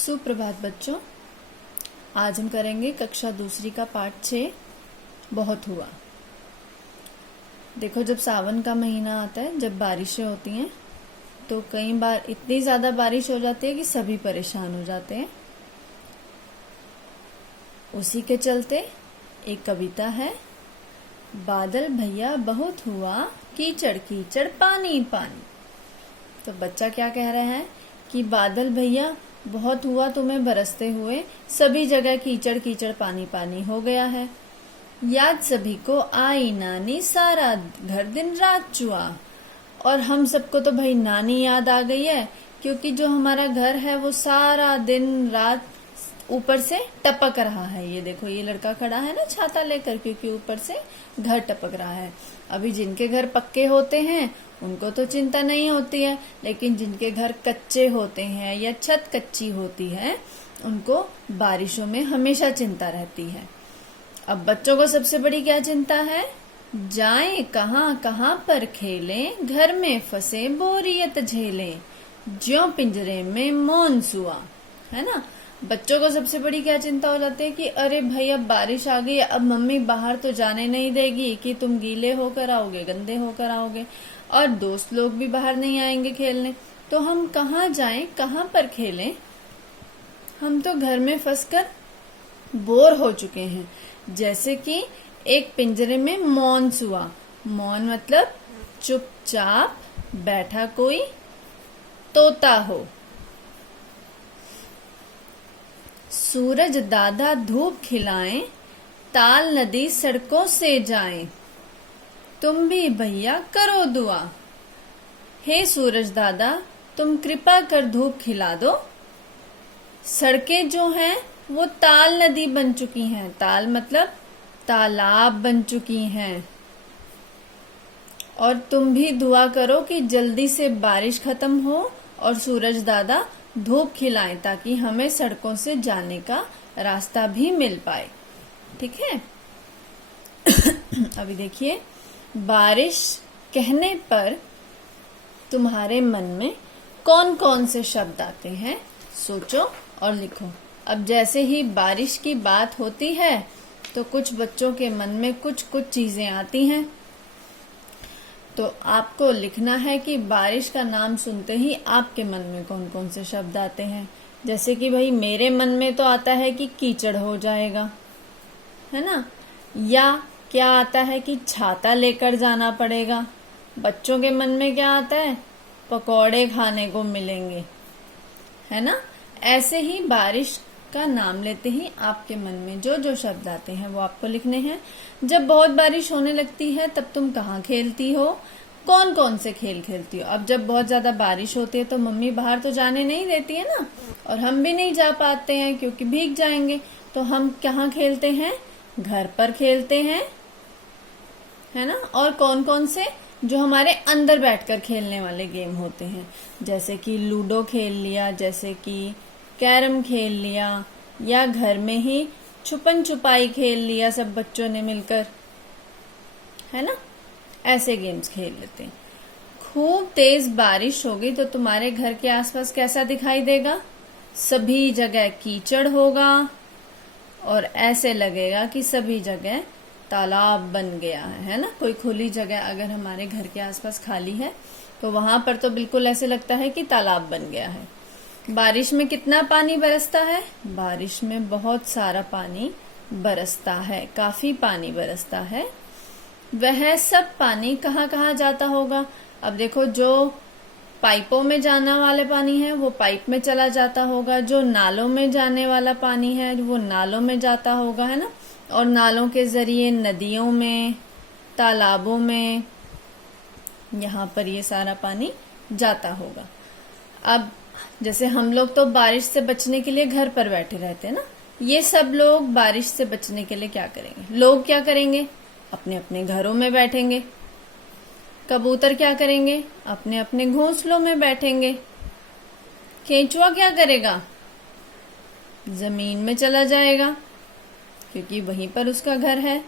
सुप्रभात बच्चों। आज हम करेंगे कक्षा दूसरी का पाठ 6 बहुत हुआ। देखो, जब सावन का महीना आता है, जब बारिशें होती हैं, तो कई बार इतनी ज्यादा बारिश हो जाती है कि सभी परेशान हो जाते हैं। उसी के चलते एक कविता है, बादल भैया बहुत हुआ, कीचड़ कीचड़ पानी पानी। तो बच्चा क्या कह रहा है कि बादल भैया बहुत हुआ तुम्हें बरसते हुए, सभी जगह कीचड़ कीचड़ पानी पानी हो गया है। याद सभी को आई नानी, सारा घर दिन रात चुआ। और हम सबको तो भाई नानी याद आ गई है, क्योंकि जो हमारा घर है वो सारा दिन रात ऊपर से टपक रहा है। ये देखो, ये लड़का खड़ा है ना छाता लेकर, क्योंकि ऊपर से घर टपक रहा है। अभी जिनके घर पक्के होते हैं उनको तो चिंता नहीं होती है, लेकिन जिनके घर कच्चे होते हैं या छत कच्ची होती है उनको बारिशों में हमेशा चिंता रहती है। अब बच्चों को सबसे बड़ी क्या चिंता है? जाएं कहां कहां पर खेलें, घर में फंसे बोरियत झेलें, ज्यों पिंजरे में मौन सुआ। है ना? बच्चों को सबसे बड़ी क्या चिंता हो जाती है कि अरे भाई अब बारिश आ गई, अब मम्मी बाहर तो जाने नहीं देगी कि तुम गीले होकर आओगे, गंदे होकर आओगे, और दोस्त लोग भी बाहर नहीं आएंगे खेलने, तो हम कहाँ जाएं, कहाँ पर खेलें? हम तो घर में फंसकर बोर हो चुके हैं। जैसे कि एक पिंजरे में मौन सुआ। मौन मतलब चुपचाप बैठा कोई तोता हो। सूरज दादा धूप खिलाएं, ताल नदी सड़कों से जाएं, तुम भी भैया करो दुआ। हे सूरज दादा, तुम कृपा कर धूप खिला दो। सड़कें जो हैं वो ताल नदी बन चुकी हैं। ताल मतलब तालाब बन चुकी हैं। और तुम भी दुआ करो कि जल्दी से बारिश खत्म हो और सूरज दादा धूप खिलाएं, ताकि हमें सड़कों से जाने का रास्ता भी मिल पाए। ठीक है? अभी देखिए, बारिश कहने पर तुम्हारे मन में कौन कौन से शब्द आते हैं? सोचो और लिखो। अब जैसे ही बारिश की बात होती है तो कुछ बच्चों के मन में कुछ कुछ चीजें आती हैं। तो आपको लिखना है कि बारिश का नाम सुनते ही आपके मन में कौन कौन से शब्द आते हैं। जैसे कि भाई मेरे मन में तो आता है कि कीचड़ हो जाएगा, है ना? या क्या आता है कि छाता लेकर जाना पड़ेगा। बच्चों के मन में क्या आता है? पकौड़े खाने को मिलेंगे, है ना? ऐसे ही बारिश का नाम लेते ही आपके मन में जो जो शब्द आते हैं वो आपको लिखने हैं। जब बहुत बारिश होने लगती है तब तुम कहाँ खेलती हो, कौन कौन से खेल खेलती हो? अब जब बहुत ज्यादा बारिश होती है तो मम्मी बाहर तो जाने नहीं देती है ना, और हम भी नहीं जा पाते हैं क्योंकि भीग जाएंगे। तो हम कहाँ खेलते हैं? घर पर खेलते हैं, है ना? और कौन कौन से? जो हमारे अंदर बैठकर खेलने वाले गेम होते हैं, जैसे कि लूडो खेल लिया, जैसे कि कैरम खेल लिया, या घर में ही छुपन छुपाई खेल लिया सब बच्चों ने मिलकर, है ना? ऐसे गेम्स खेल लेते हैं। खूब तेज बारिश होगी तो तुम्हारे घर के आसपास कैसा दिखाई देगा? सभी जगह कीचड़ होगा और ऐसे लगेगा कि सभी जगह तालाब बन गया है ना? कोई खुली जगह अगर हमारे घर के आसपास खाली है तो वहां पर तो बिल्कुल ऐसे लगता है कि तालाब बन गया है। बारिश में कितना पानी बरसता है? बारिश में बहुत सारा पानी बरसता है, काफी पानी बरसता है। वह सब पानी कहाँ कहाँ जाता होगा? अब देखो, जो पाइपों में जाने वाले पानी है वो पाइप में चला जाता होगा, जो नालों में जाने वाला पानी है वो नालों में जाता होगा, है ना? और नालों के जरिए नदियों में, तालाबों में, यहाँ पर ये सारा पानी जाता होगा। अब जैसे हम लोग तो बारिश से बचने के लिए घर पर बैठे रहते हैं ना, ये सब लोग बारिश से बचने के लिए क्या करेंगे? लोग क्या करेंगे? अपने अपने घरों में बैठेंगे। कबूतर क्या करेंगे? अपने अपने घोंसलों में बैठेंगे। केंचुआ क्या करेगा? जमीन में चला जाएगा, क्योंकि वहीं पर उसका घर है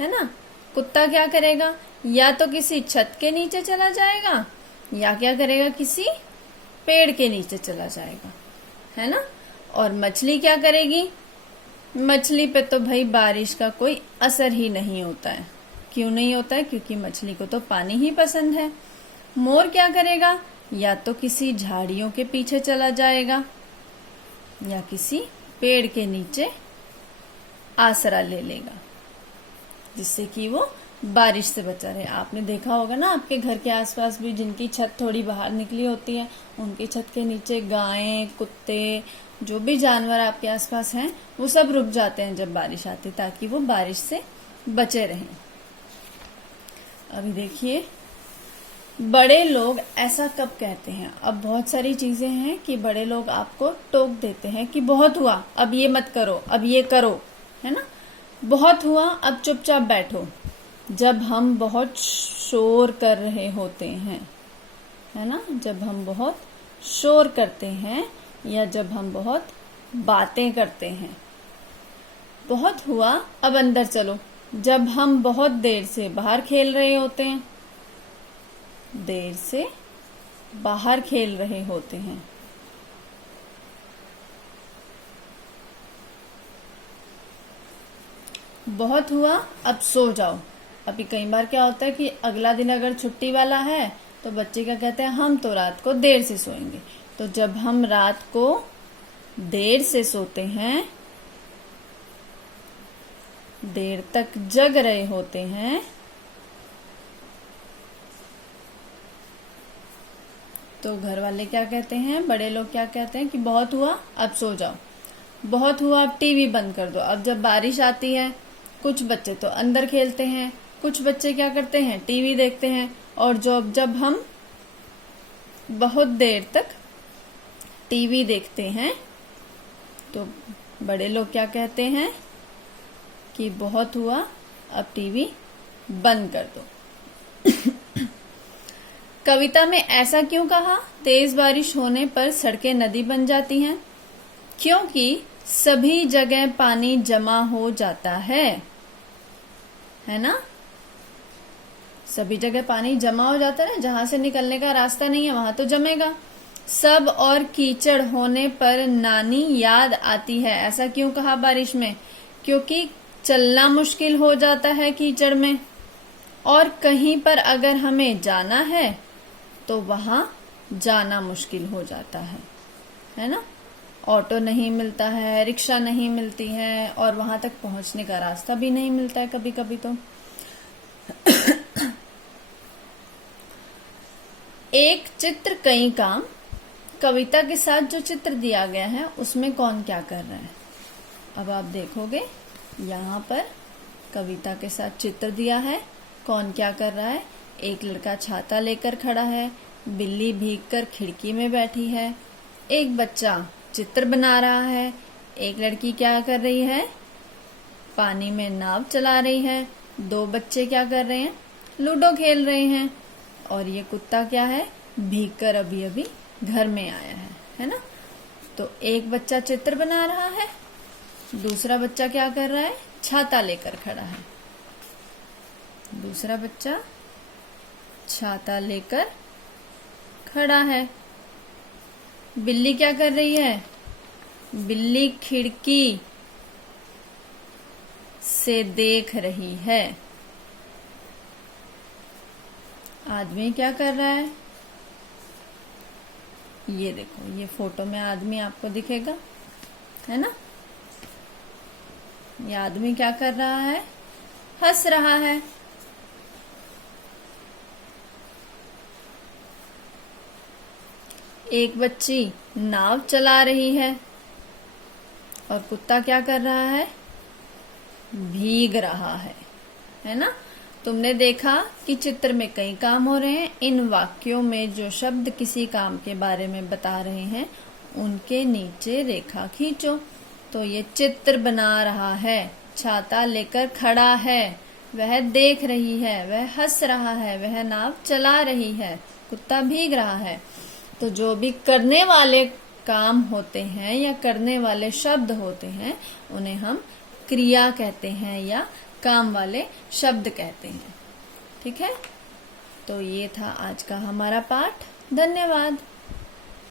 ना? कुत्ता क्या करेगा? या तो किसी छत के नीचे चला जाएगा, या क्या करेगा? किसी पेड़ के नीचे चला जाएगा, है ना। और मछली क्या करेगी? मछली पे तो भाई बारिश का कोई असर ही नहीं होता है। क्यों नहीं होता है? क्योंकि मछली को तो पानी ही पसंद है। मोर क्या करेगा? या तो किसी झाड़ियों के पीछे चला जाएगा या किसी पेड़ के नीचे आसरा ले लेगा, जिससे कि वो बारिश से बचा रहे। आपने देखा होगा ना, आपके घर के आसपास भी जिनकी छत थोड़ी बाहर निकली होती है, उनकी छत के नीचे गायें, कुत्ते, जो भी जानवर आपके आसपास हैं, वो सब रुक जाते हैं जब बारिश आती, ताकि वो बारिश से बचे रहें। अभी देखिए, बड़े लोग ऐसा कब कहते हैं? अब बहुत सारी चीजें हैं कि बड़े लोग आपको टोक देते हैं कि बहुत हुआ, अब ये मत करो, अब ये करो, है ना। बहुत हुआ, अब चुपचाप बैठो। जब हम बहुत शोर कर रहे होते हैं, है ना, जब हम बहुत शोर करते हैं या जब हम बहुत बातें करते हैं। बहुत हुआ, अब अंदर चलो। जब हम बहुत देर से बाहर खेल रहे होते हैं, देर से बाहर खेल रहे होते हैं। बहुत हुआ, अब सो जाओ। अभी कई बार क्या होता है कि अगला दिन अगर छुट्टी वाला है तो बच्चे क्या कहते हैं? हम तो रात को देर से सोएंगे। तो जब हम रात को देर से सोते हैं, देर तक जग रहे होते हैं, तो घर वाले क्या कहते हैं? बड़े लोग क्या कहते हैं कि बहुत हुआ, अब सो जाओ। बहुत हुआ, अब टीवी बंद कर दो। अब जब बारिश आती है, कुछ बच्चे तो अंदर खेलते हैं, कुछ बच्चे क्या करते हैं? टीवी देखते हैं। और जब हम बहुत देर तक टीवी देखते हैं, तो बड़े लोग क्या कहते हैं कि बहुत हुआ, अब टीवी बंद कर दो। कविता में ऐसा क्यों कहा? तेज बारिश होने पर सड़कें नदी बन जाती हैं, क्योंकि सभी जगह पानी जमा हो जाता है ना। सभी जगह पानी जमा हो जाता है, जहां से निकलने का रास्ता नहीं है वहां तो जमेगा। सब और कीचड़ होने पर नानी याद आती है। ऐसा क्यों कहा बारिश में? क्योंकि चलना मुश्किल हो जाता है कीचड़ में, और कहीं पर अगर हमें जाना है तो वहां जाना मुश्किल हो जाता है ना। ऑटो नहीं मिलता है, रिक्शा नहीं मिलती है, और वहां तक पहुंचने का रास्ता भी नहीं मिलता है कभी कभी तो। एक चित्र कई काम। कविता के साथ जो चित्र दिया गया है उसमें कौन क्या कर रहा है? अब आप देखोगे, यहाँ पर कविता के साथ चित्र दिया है, कौन क्या कर रहा है। एक लड़का छाता लेकर खड़ा है, बिल्ली भीगकर खिड़की में बैठी है, एक बच्चा चित्र बना रहा है, एक लड़की क्या कर रही है? पानी में नाव चला रही है, दो बच्चे क्या कर रहे हैं? लूडो खेल रहे हैं, और ये कुत्ता क्या है? भीगकर अभी अभी घर में आया है ना। तो एक बच्चा चित्र बना रहा है, दूसरा बच्चा क्या कर रहा है? छाता लेकर खड़ा है। दूसरा बच्चा छाता लेकर खड़ा है। बिल्ली क्या कर रही है? बिल्ली खिड़की से देख रही है। आदमी क्या कर रहा है? ये देखो, ये फोटो में आदमी आपको दिखेगा, है ना। ये आदमी क्या कर रहा है? हंस रहा है। एक बच्ची नाव चला रही है, और कुत्ता क्या कर रहा है? भीग रहा है ना। तुमने देखा कि चित्र में कई काम हो रहे हैं। इन वाक्यों में जो शब्द किसी काम के बारे में बता रहे हैं, उनके नीचे रेखा खींचो। तो ये चित्र बना रहा है, छाता लेकर खड़ा है, वह देख रही है, वह हंस रहा है, वह नाव चला रही है, कुत्ता भीग रहा है। तो जो भी करने वाले काम होते हैं या करने वाले शब्द होते हैं, उन्हें हम क्रिया कहते हैं या काम वाले शब्द कहते हैं। ठीक है, तो ये था आज का हमारा पाठ। धन्यवाद।